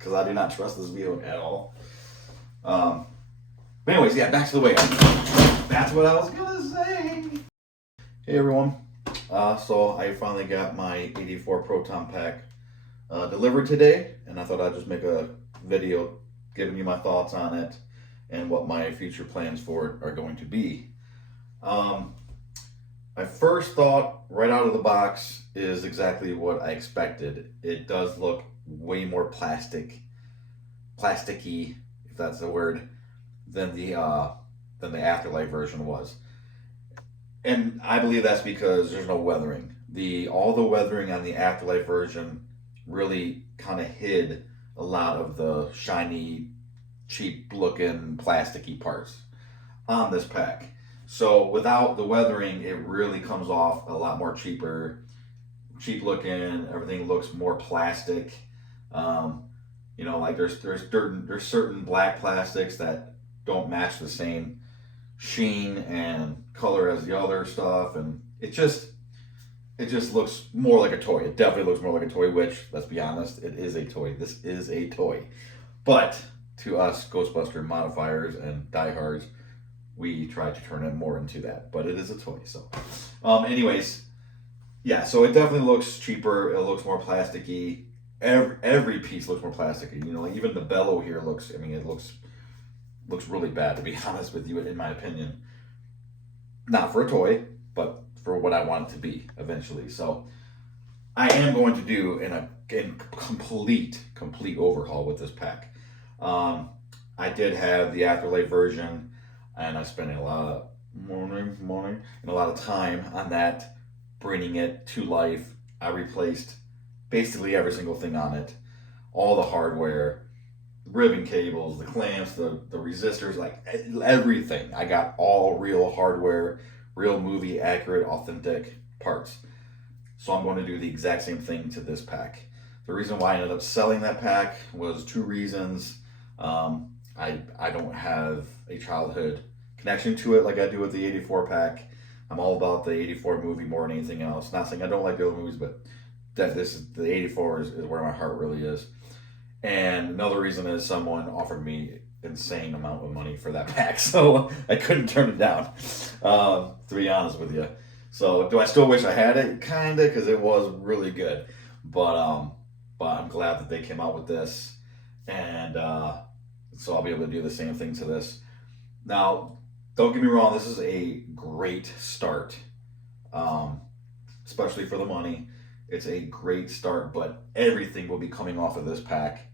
because I do not trust this vehicle at all. But anyways, yeah, back to the wagon. That's what I was gonna say. Hey everyone. So I finally got my 84 Proton pack delivered today, and I thought I'd just make a video giving you my thoughts on it and what my future plans for it are going to be. My first thought right out of the box is exactly what I expected. It does look way more plasticky, if that's the word, than the Afterlife version was. And I believe that's because there's no weathering. All the weathering on the Afterlife version really kind of hid a lot of the shiny, cheap looking plasticky parts on this pack. So without the weathering, it really comes off a lot more cheap looking. Everything looks more plastic. Like there's certain black plastics that don't match the same sheen and color as the other stuff, and it just looks more like a toy. It definitely looks more like a toy, which, let's be honest, it is a toy. This is a toy. But to us Ghostbuster modifiers and diehards, we try to turn it more into that. But it is a toy. So anyways, yeah, so it definitely looks cheaper. It looks more plasticky. Every piece looks more plasticky. Like even the bellow here looks, it looks really bad, to be honest with you, in my opinion. Not for a toy, but for what I want it to be eventually. So I am going to do a complete overhaul with this pack. I did have the Afterlife version, and I spent a lot of morning and a lot of time on that, bringing it to life. I replaced basically every single thing on it, all the hardware, ribbon cables, the clamps, the resistors, like everything. I got all real hardware, real movie accurate, authentic parts. So I'm going to do the exact same thing to this pack. The reason why I ended up selling that pack was two reasons. I don't have a childhood connection to it like I do with the 84 pack. I'm all about the 84 movie more than anything else. Not saying I don't like the other movies, but the 84 is where my heart really is. And another reason is someone offered me insane amount of money for that pack, so I couldn't turn it down, to be honest with you. So do I still wish I had it? Kinda, because it was really good. But I'm glad that they came out with this, and so I'll be able to do the same thing to this. Now, don't get me wrong, this is a great start, especially for the money. It's a great start, but everything will be coming off of this pack,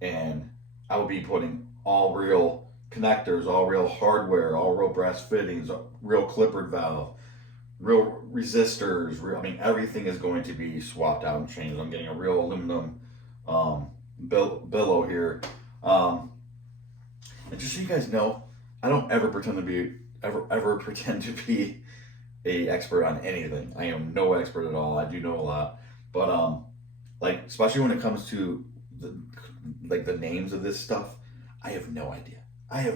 and I will be putting all real connectors, all real hardware, all real brass fittings, real clippered valve, real resistors. Everything is going to be swapped out and changed. I'm getting a real aluminum billow here. And just so you guys know, I don't ever pretend to be a expert on anything. I am no expert at all. I do know a lot, but especially when it comes to the names of this stuff, I have no idea. I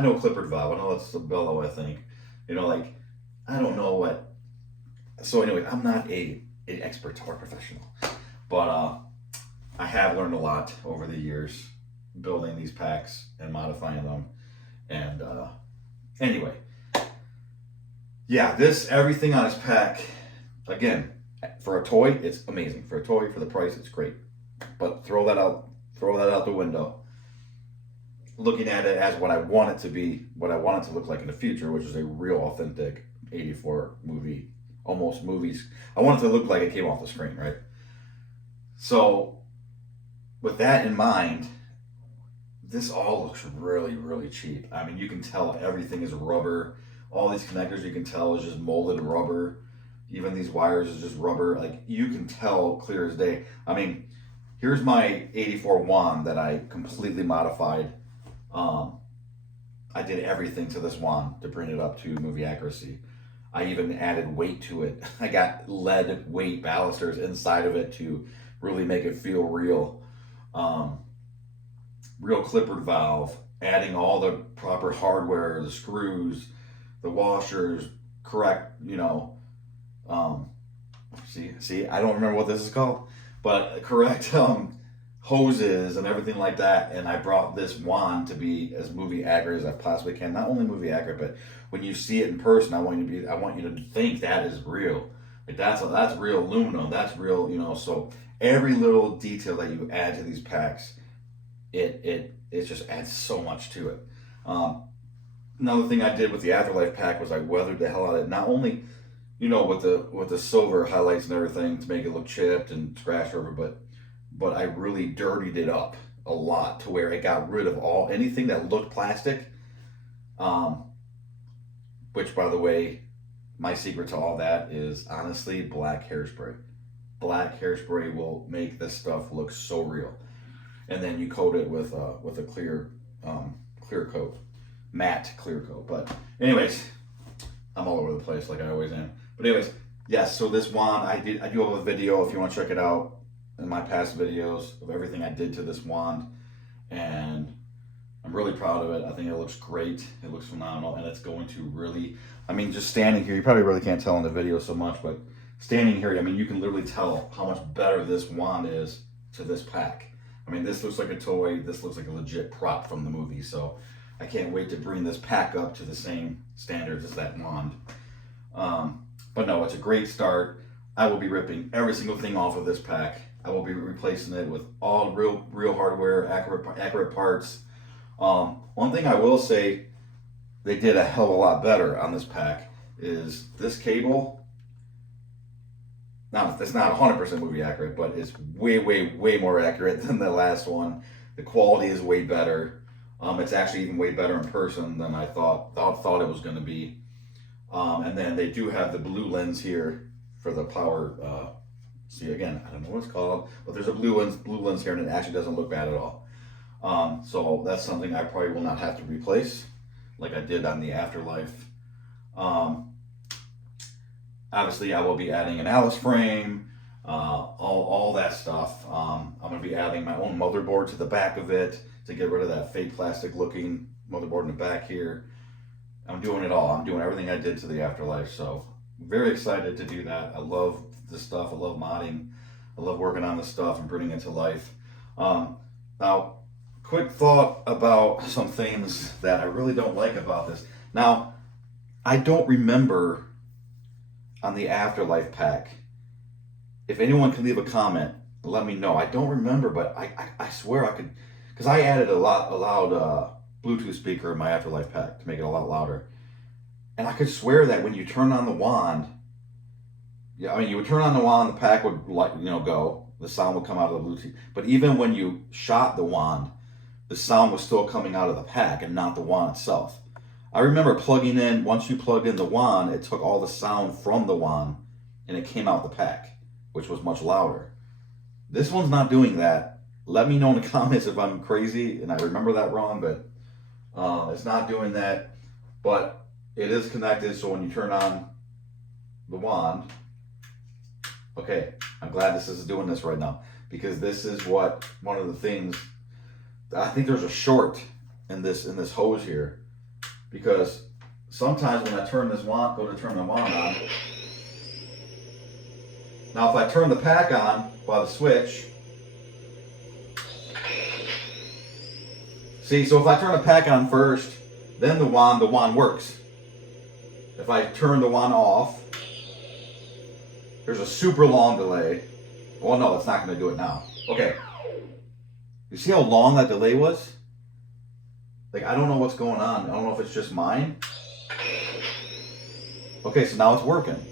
know clippered valve. I know it's the bellow, I think. I don't know what. So anyway, I'm not an expert or professional, but I have learned a lot over the years building these packs and modifying them. And anyway, yeah, everything on this pack, again, for a toy, it's amazing. For a toy, for the price, it's great. But throw that out the window. Looking at it as what I want it to be, what I want it to look like in the future, which is a real authentic 84 movie, almost movies. I want it to look like it came off the screen, right? So with that in mind, this all looks really, really cheap. You can tell everything is rubber. All these connectors, you can tell, is just molded rubber. Even these wires is just rubber. You can tell clear as day. Here's my 84 wand that I completely modified. I did everything to this wand to bring it up to movie accuracy. I even added weight to it. I got lead weight balusters inside of it to really make it feel real. Real clippered valve, adding all the proper hardware, the screws, the washers, correct, see, I don't remember what this is called, but correct hoses and everything like that, and I brought this wand to be as movie accurate as I possibly can. Not only movie accurate, but when you see it in person, I want you to think that is real. Like that's real aluminum. That's real, you know. So every little detail that you add to these packs, it just adds so much to it. Another thing I did with the Afterlife pack was I weathered the hell out of it. Not only, you know, with the silver highlights and everything to make it look chipped and scratched over, but I really dirtied it up a lot to where it got rid of anything that looked plastic. Which, by the way, my secret to all that is honestly black hairspray. Black hairspray will make this stuff look so real. And then you coat it with a clear coat, matte clear coat. But anyways, I'm all over the place like I always am. But anyways, yes. So this wand, I do have a video if you want to check it out in my past videos of everything I did to this wand, and I'm really proud of it. I think it looks great. It looks phenomenal, and it's going to really, I mean, just standing here, you probably really can't tell in the video so much, but standing here, I mean, you can literally tell how much better this wand is to this pack. I mean, this looks like a toy. This looks like a legit prop from the movie, so I can't wait to bring this pack up to the same standards as that wand. But no, it's a great start. I will be ripping every single thing off of this pack. I will be replacing it with all real hardware, accurate parts. One thing I will say they did a hell of a lot better on this pack is this cable. Now, it's not 100% movie accurate, but it's way more accurate than the last one. The quality is way better. It's actually even way better in person than I thought it was going to be. And then they do have the blue lens here for the power. See, again, I don't know what it's called, but there's a blue lens here, and it actually doesn't look bad at all. So that's something I probably will not have to replace, like I did on the Afterlife. Obviously, I will be adding an Alice frame, all that stuff. I'm going to be adding my own motherboard to the back of it to get rid of that fake plastic looking motherboard in the back here. I'm doing it all. I'm doing everything I did to the Afterlife, so very excited to do that. I love this stuff. I love modding. I love working on this stuff and bringing it to life. Now, quick thought about some things that I really don't like about this. Now, I don't remember on the Afterlife pack. If anyone can leave a comment, let me know. I don't remember, but I swear I could, because I added a loud Bluetooth speaker in my Afterlife pack to make it a lot louder. And I could swear that when you turn on the wand, yeah, I mean, you would turn on the wand, the pack would go, the sound would come out of the Bluetooth. But even when you shot the wand, the sound was still coming out of the pack and not the wand itself. I remember plugging in, once you plugged in the wand, it took all the sound from the wand and it came out the pack, which was much louder. This one's not doing that. Let me know in the comments if I'm crazy and I remember that wrong, but it's not doing that. But it is connected, so when you turn on the wand, okay, I'm glad this is doing this right now, because this is one of the things, I think there's a short in this hose here, because sometimes when I turn this wand, go to turn the wand on, now if I turn the pack on by the switch, see, so if I turn the pack on first, then the wand works. If I turn the wand off, there's a super long delay. Well, no, it's not going to do it now. Okay. You see how long that delay was? Like, I don't know what's going on. I don't know if it's just mine. Okay, so now it's working.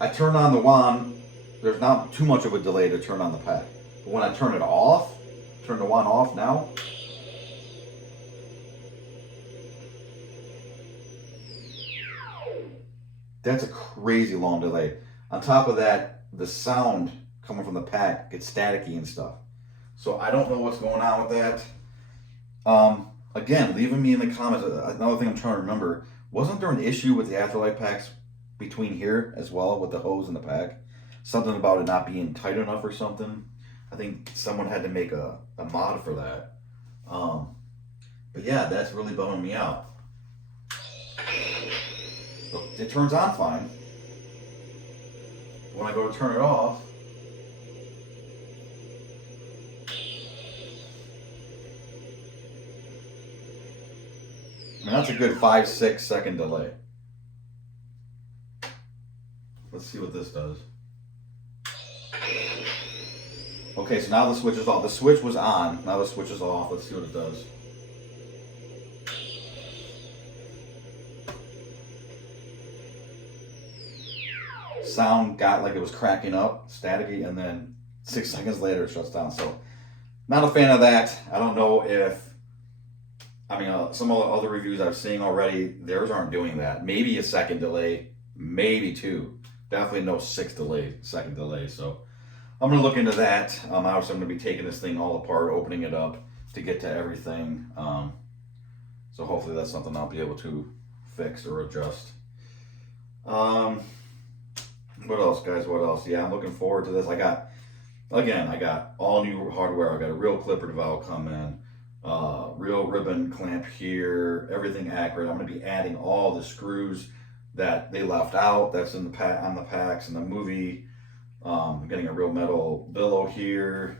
I turn on the wand. There's not too much of a delay to turn on the pack. But when I turn it off, turn the wand off now, that's a crazy long delay. On top of that, the sound coming from the pack gets staticky and stuff. So I don't know what's going on with that. Again, leaving me in the comments. Another thing I'm trying to remember, wasn't there an issue with the Afterlife packs between here as well with the hose in the pack? Something about it not being tight enough or something. I think someone had to make a mod for that. But yeah, that's really bumming me out. It turns on fine. When I go to turn it off, I mean, that's a good 5-6 second delay. Let's see what this does. Okay, so now the switch is off. The switch was on. Now the switch is off. Let's see what it does. Sound got like it was cracking up, staticky, and then 6 seconds later it shuts down. So, not a fan of that. I don't know if, I mean, some of the other reviews I've seen already, theirs aren't doing that. Maybe a second delay, maybe 2. Definitely no 6-second delay. So, I'm going to look into that. Obviously, I'm going to be taking this thing all apart, opening it up to get to everything. So, hopefully, that's something I'll be able to fix or adjust. What else, guys? What else? Yeah, I'm looking forward to this. I got all new hardware. I got a real clipper valve coming, real ribbon clamp here, everything accurate. I'm going to be adding all the screws that they left out. That's in the on the packs in the movie. I'm getting a real metal billow here.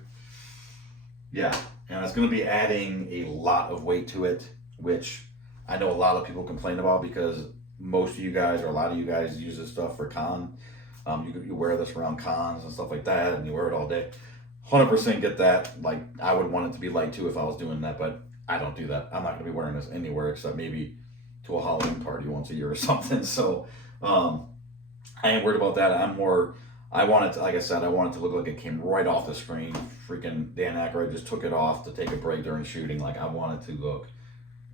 Yeah, and it's going to be adding a lot of weight to it, which I know a lot of people complain about because most of you guys or a lot of you guys use this stuff for con. You wear this around cons and stuff like that, and you wear it all day. 100% get that. Like, I would want it to be light too if I was doing that, but I don't do that. I'm not going to be wearing this anywhere except maybe to a Halloween party once a year or something. So I ain't worried about that. I want it to, like I said, I want it to look like it came right off the screen. Freaking Dan Aykroyd just took it off to take a break during shooting. Like, I want it to look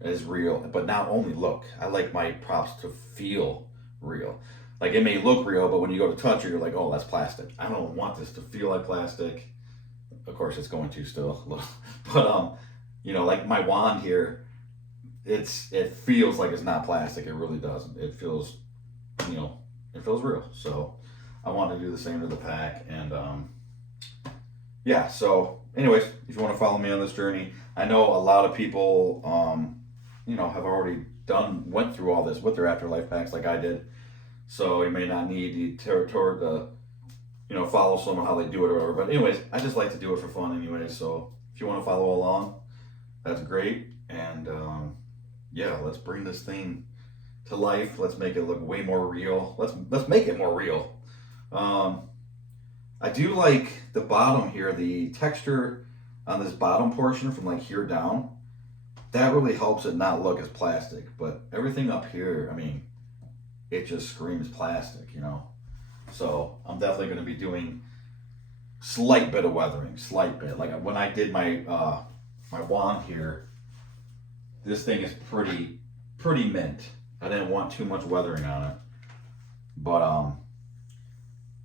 as real, but not only look. I like my props to feel real. Like, it may look real, but when you go to touch it, you're like, oh, that's plastic. I don't want this to feel like plastic. Of course, it's going to still. But, you know, like my wand here, it feels like it's not plastic. It really doesn't. It feels, you know, it feels real. So I want to do the same to the pack. And, yeah, so anyways, if you want to follow me on this journey, I know a lot of people, you know, have already went through all this with their afterlife packs like I did. So you may not need to, you know, follow someone how they do it or whatever. But anyways, I just like to do it for fun anyway. So if you want to follow along, that's great. And yeah, let's bring this thing to life. Let's make it look way more real. Let's make it more real. I do like the bottom here, the texture on this bottom portion from like here down. That really helps it not look as plastic. But everything up here, I mean, it just screams plastic, you know. So I'm definitely going to be doing slight bit of weathering, slight bit. Like when I did my my wand here, this thing is pretty mint. I didn't want too much weathering on it, but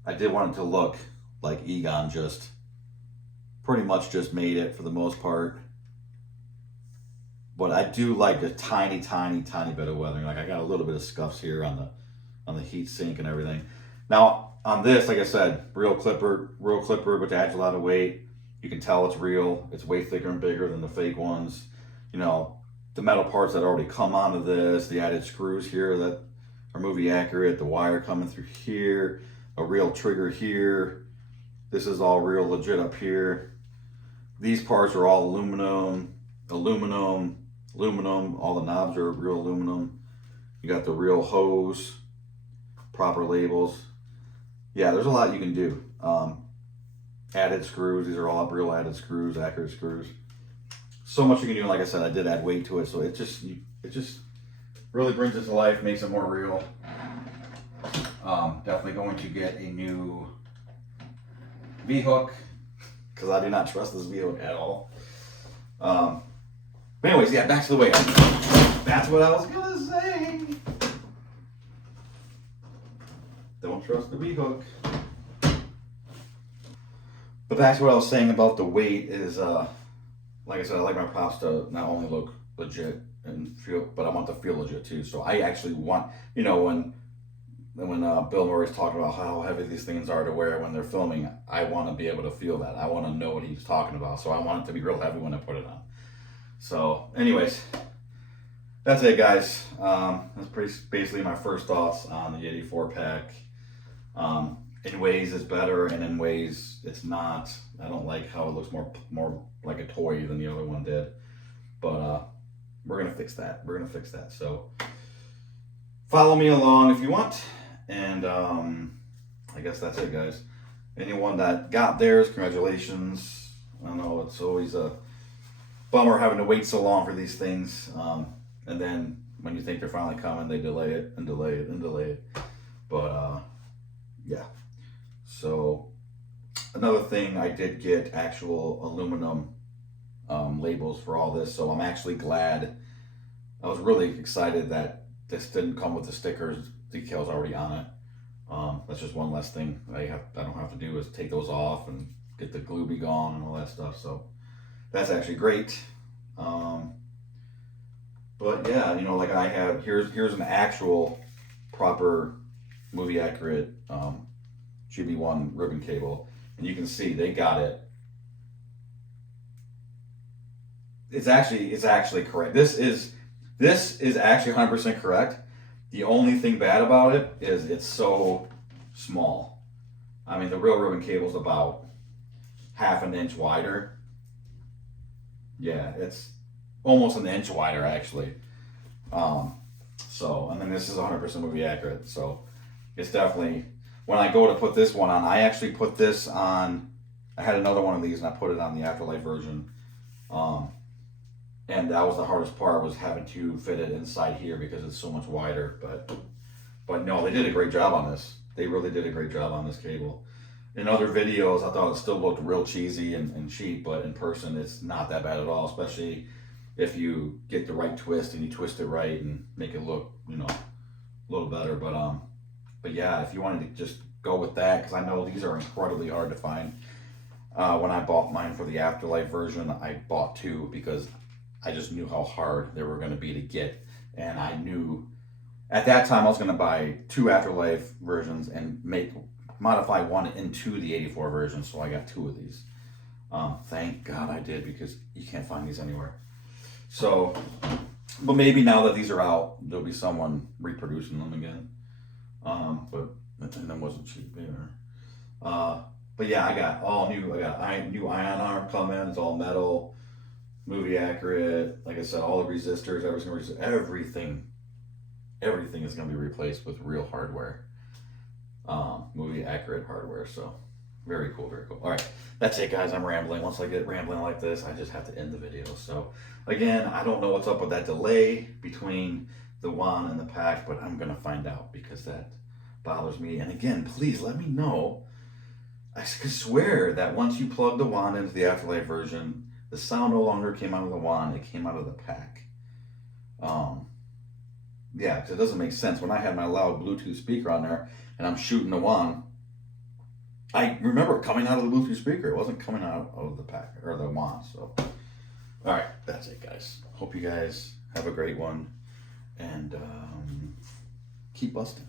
I did want it to look like Egon just pretty much just made it for the most part. But I do like a tiny bit of weathering. Like I got a little bit of scuffs here on the heat sink and everything. Now on this, like I said, real clipper, which adds a lot of weight. You can tell it's real. It's way thicker and bigger than the fake ones. You know, the metal parts that already come onto this, the added screws here that are movie accurate, the wire coming through here, a real trigger here. This is all real legit up here. These parts are all aluminum. All the knobs are real aluminum. You got the real hose, proper labels. Yeah, there's a lot you can do. Added screws. These are all real added screws, accurate screws. So much you can do. Like I said, I did add weight to it, so it just really brings it to life, makes it more real. Definitely going to get a new V-hook because I do not trust this V-hook at all. But anyways, yeah, back to the weight. That's what I was gonna say. Don't trust the V-hook. But back to what I was saying about the weight is, like I said, I like my props to not only look legit and feel, but I want to feel legit too. So I actually want, you know, when Bill Murray's talking about how heavy these things are to wear when they're filming, I want to be able to feel that. I want to know what he's talking about. So I want it to be real heavy when I put it on. So anyways, that's it, guys. That's basically my first thoughts on the 84 pack. In ways it's better, and in ways it's not. I don't like how it looks more like a toy than the other one did. But we're gonna fix that. We're gonna fix that. So follow me along if you want. And I guess that's it, guys. Anyone that got theirs, congratulations. I know it's always a bummer having to wait so long for these things. And then when you think they're finally coming, they delay it and delay it and delay it. But yeah. So another thing, I did get actual aluminum labels for all this. So I'm actually glad. I was really excited that this didn't come with the stickers, decals already on it. That's just one less thing I don't have to do is take those off and get the glue be gone and all that stuff. So that's actually great. But yeah, you know, like I have here's an actual proper movie accurate GB1 ribbon cable, and you can see they got it. It's actually correct. This is actually 100% correct. The only thing bad about it is it's so small. I mean, the real ribbon cable is about half an inch wider. Yeah, it's almost an inch wider actually. So, and then this is 100% movie accurate. So it's definitely, when I go to put this one on, I actually put this on, I had another one of these and I put it on the Afterlife version. And that was the hardest part, was having to fit it inside here because it's so much wider. But no, they did a great job on this. They really did a great job on this cable. In other videos, I thought it still looked real cheesy and cheap, but in person, it's not that bad at all, especially if you get the right twist and you twist it right and make it look, you know, a little better. But yeah, if you wanted to just go with that, because I know these are incredibly hard to find. When I bought mine for the Afterlife version, I bought two because I just knew how hard they were going to be to get. And I knew at that time I was going to buy two Afterlife versions and modify one into the 84 version. So I got two of these. Thank God I did, because you can't find these anywhere. So, but maybe now that these are out, there'll be someone reproducing them again. But that wasn't cheap either. But yeah, I got all new. I got new ion arm coming. It's all metal, movie accurate. Like I said, all the resistors, everything is going to be replaced with real hardware, movie accurate hardware. So very cool, very cool. All right, that's it, guys. I'm rambling. Once I get rambling like this, I just have to end the video. So again, I don't know what's up with that delay between the wand and the pack, but I'm gonna find out, because that bothers me. And again, please let me know. I could swear that once you plug the wand into the Afterlife version, the sound no longer came out of the wand, it came out of the pack. Yeah, because it doesn't make sense. When I had my loud Bluetooth speaker on there and I'm shooting the wand, I remember it coming out of the Bluetooth speaker. It wasn't coming out of the pack or the wand. So, all right, that's it, guys. Hope you guys have a great one, and keep busting.